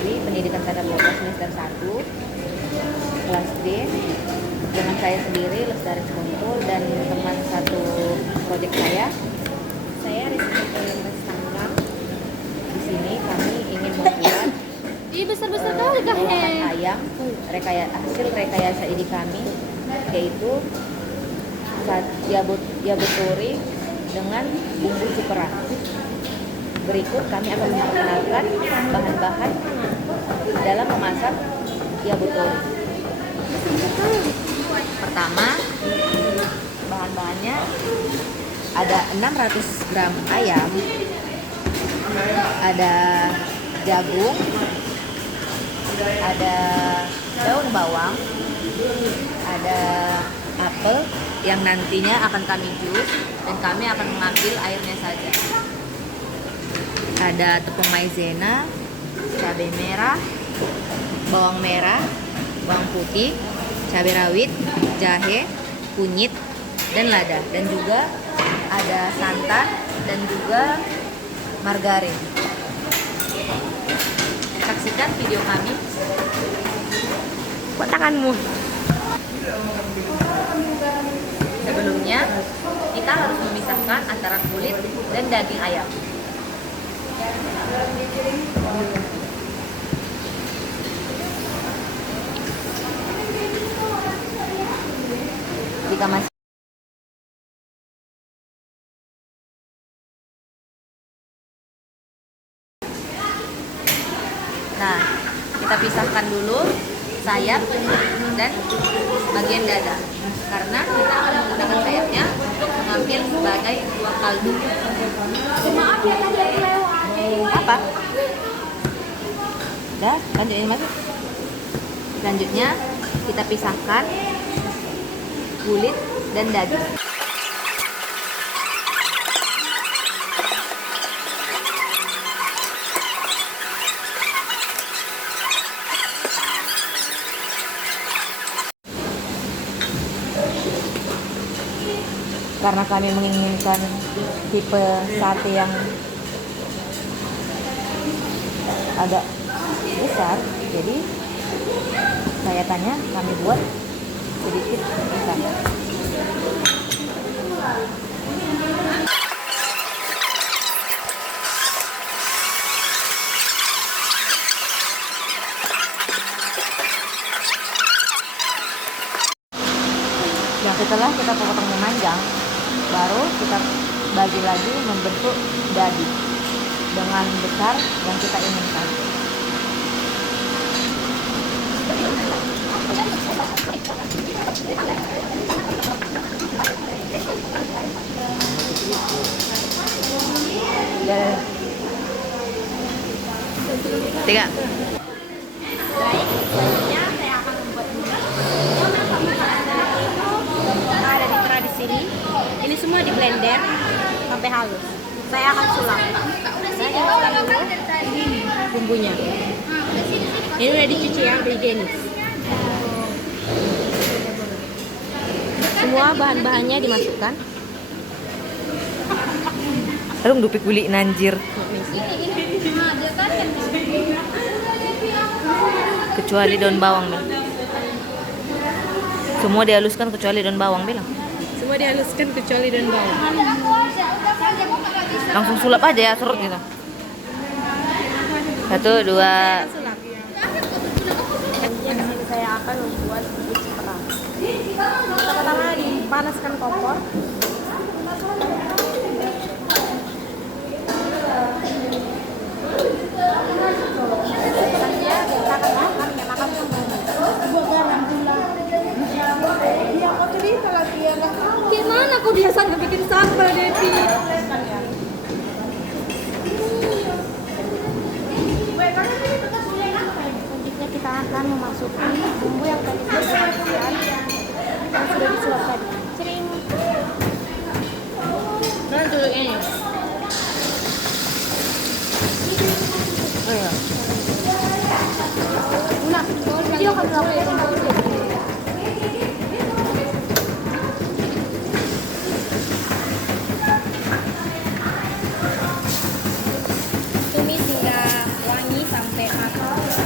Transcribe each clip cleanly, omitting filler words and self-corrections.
Putri, Pendidikan Tata Boga semester 1 kelas D, dengan saya sendiri Lestari Skontul dan teman satu proyek saya Rizky Tanggang. Di sini kami ingin membuat besar-besar kali kah olahan ayam hasil rekayasa ide kami, yaitu yabuturi dengan bumbu cukeran. Berikut kami akan memperkenalkan bahan-bahan dalam memasak yabuturi. Pertama, bahan-bahannya ada 600 gram ayam, ada jagung, ada daun bawang, ada apel yang nantinya akan kami jus dan kami akan mengambil airnya saja. Ada tepung maizena, cabai merah, bawang merah, bawang putih, cabai rawit, jahe, kunyit, dan lada. Dan juga ada santan dan juga margarin. Saksikan video kami. Buat tanganmu. Sebelumnya, kita harus memisahkan antara kulit dan daging ayam. Jika masih Nah, kita pisahkan dulu sayap dan bagian dada, karena kita akan menggunakan sayapnya untuk mengambil sebagai kuah kaldu. Maaf ya tadi aku lewat. Apa? Udah, lanjut ini masuk. Selanjutnya kita pisahkan kulit dan daging. Karena kami menginginkan tipe sate yang agak besar, jadi sayatannya kami buat sedikit besar. Dan setelah kita potong memanjang, baru kita bagi lagi membentuk dadi dengan besar yang kita inginkan. Dan 3. Baik, selanjutnya saya akan membuat ada di tengah di sini. Ini semua di blender sampai halus. Saya akan sulap. Saya akan dulu bumbunya. Ini udah dicuci ya, udah higienis. Semua bahan-bahannya dimasukkan. Aduh, dupik guli nanjir. Kecuali daun bawang, Bel. Semua dihaluskan kecuali daun bawang, bilang. Semua dihaluskan kecuali daun bawang. Langsung sulap aja ya, serut gitu. 1, 2. Sulap. Di sini saya akan membuat bubuk cukeran. Pertama dipanaskan kompor. Selanjutnya kita akan menyamakan gimana kok biasanya bikin sambal, Devi? Selanjutnya kita akan memasuki bumbu yang tadi sudah dimasukkan dan sudah disuap tadi. Cering. Nah, dulu ini. Nah, video akan melakukan tumis hingga wangi sampai matang.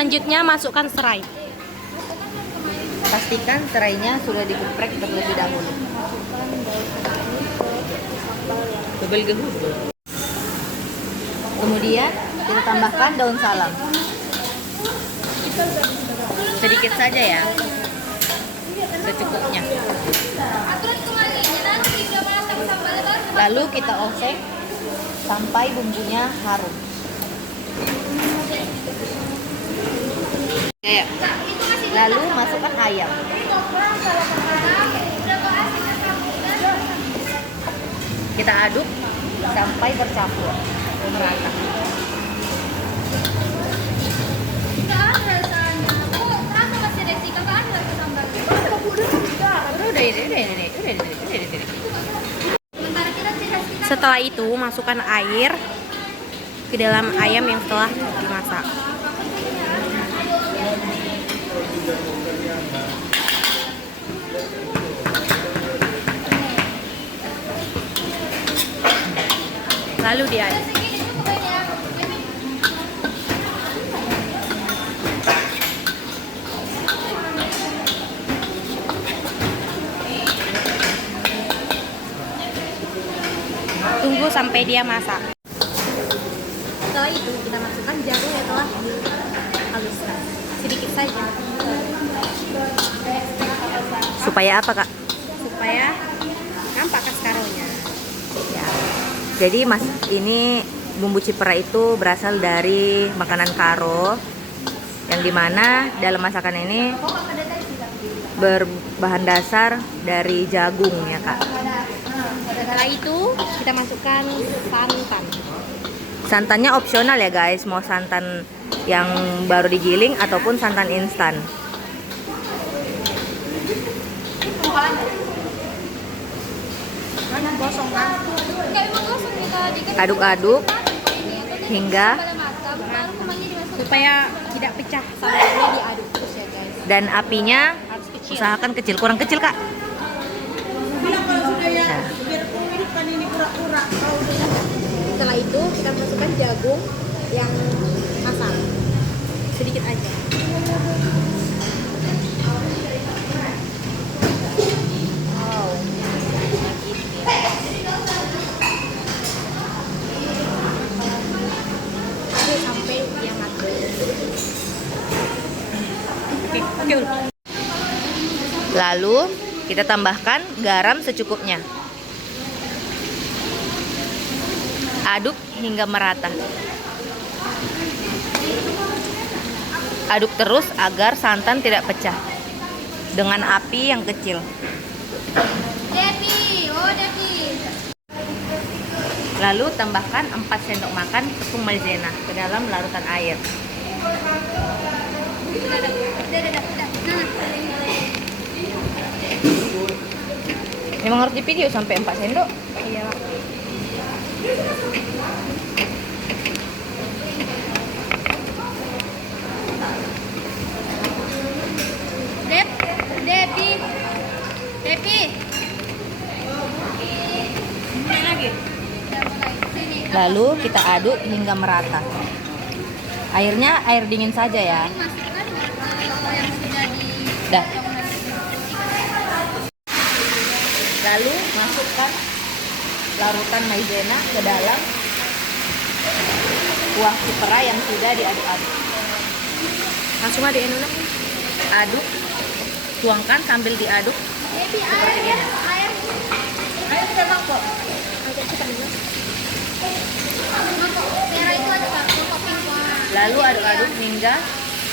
Selanjutnya masukkan serai. Pastikan serainya sudah dikeprek terlebih dahulu. Kemudian kita tambahkan daun salam. Sedikit saja ya, secukupnya. Lalu kita oseng sampai bumbunya harum. Lalu masukkan ayam. Kita aduk sampai bercampur merata. Setelah itu masukkan air ke dalam ayam yang telah dimasak. Lalu diaduk. Tunggu sampai dia masak. Setelah itu kita masukkan jagung yang telah dihaluskan. Sedikit saja. Supaya apa, Kak? Supaya nampak kaskaronya. Ya. Jadi Mas, ini bumbu cipera itu berasal dari makanan Karo, yang dimana dalam masakan ini berbahan dasar dari jagung ya, Kak. Setelah itu kita masukkan santan. Santannya opsional ya guys, mau santan yang baru digiling ataupun santan instan. Aduk-aduk hingga Supaya tidak pecah santannya, diaduk terus ya guys. dan apinya Harus kecil. usahakan kecil, kurang kecil, Kak. Setelah itu kita masukkan jagung yang masak. Sedikit aja. Aduk sampai dia matang. Lalu kita tambahkan garam secukupnya. Aduk hingga merata. Aduk terus agar santan tidak pecah dengan api yang kecil. Lalu tambahkan 4 sendok makan tepung maizena ke dalam larutan air. Memang harus di video sampai 4 sendok. Iya. Depi. Lalu kita aduk hingga merata. Airnya air dingin saja ya. Dah. Lalu masukkan larutan maizena ke dalam kuah cipera yang sudah diaduk-aduk. Langsung aduk Nuna. Aduk, tuangkan sambil diaduk seperti ini. Air sudah mangkok. Lalu aduk-aduk hingga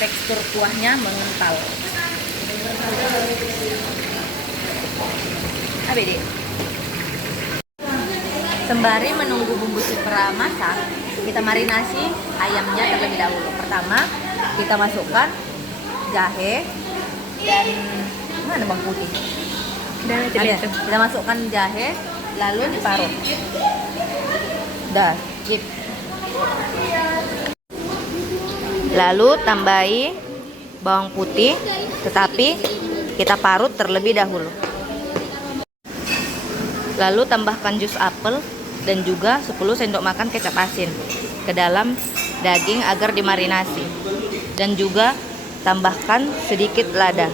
tekstur kuahnya mengental. ABD. Sembari menunggu bumbu cipera masak, kita marinasi ayamnya terlebih dahulu. Pertama, kita masukkan jahe dan mana bawang putih. Ada. Kita masukkan jahe, lalu diparut. Dah, sip. Lalu tambahi bawang putih, tetapi kita parut terlebih dahulu. Lalu tambahkan jus apel dan juga 10 sendok makan kecap asin ke dalam daging agar dimarinasi. dan juga tambahkan sedikit lada.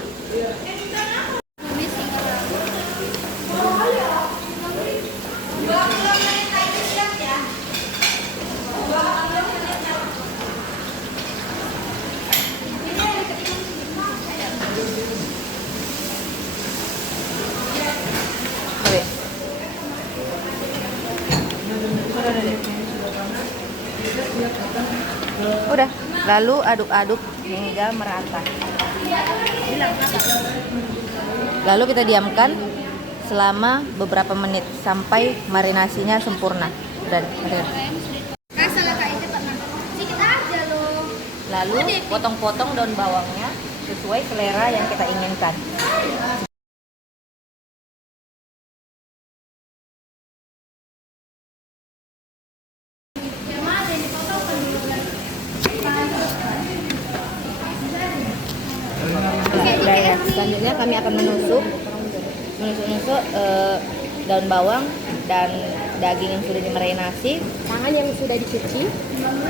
Oke. Udah, lalu aduk-aduk hingga merata. Lalu kita diamkan selama beberapa menit sampai marinasinya sempurna. Dan lalu potong-potong daun bawangnya sesuai selera yang kita inginkan. Selanjutnya kami akan menusuk daun bawang dan daging yang sudah dimarinasi, Tangan yang sudah dicuci.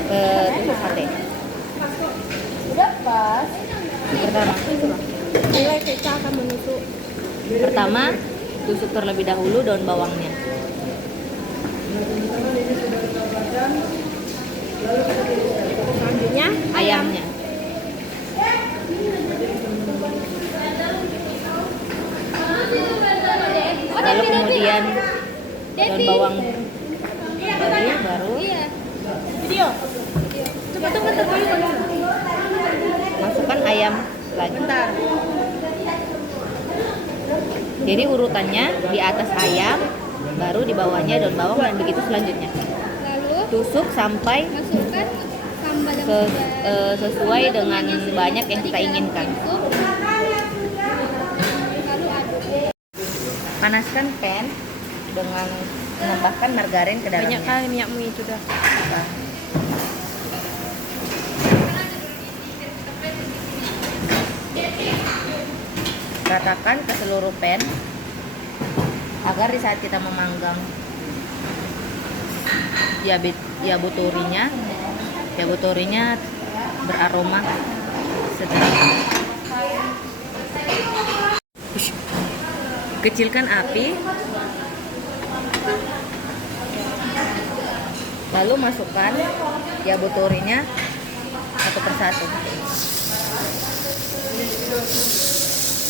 ke tusuk sate. Udah pas. Pertama, Mulai kita akan menusuk. tusuk terlebih dahulu daun bawangnya. Selanjutnya Ayamnya. Lalu kemudian daun bawang baru Video. masukkan ayam lagi. Jadi urutannya di atas ayam, baru di bawahnya daun bawang, dan begitu selanjutnya. Lalu Tusuk sampai masukkan sambal yang sesuai dengan banyak yang kita inginkan. lalu aduk. Panaskan pan dengan menambahkan margarin ke dalamnya. Banyak kali minyakmu itu dah. Nah, ratakan ke seluruh pan agar di saat kita memanggang yabutorinya beraroma sedap. Kecilkan api, lalu masukkan yabutorinya satu persatu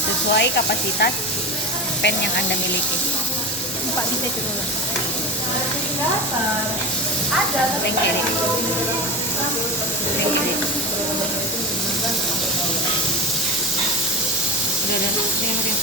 sesuai kapasitas pan yang Anda miliki. Pak bisa itu dulu. Pan kiri. Pan kiri. Udah, ini yang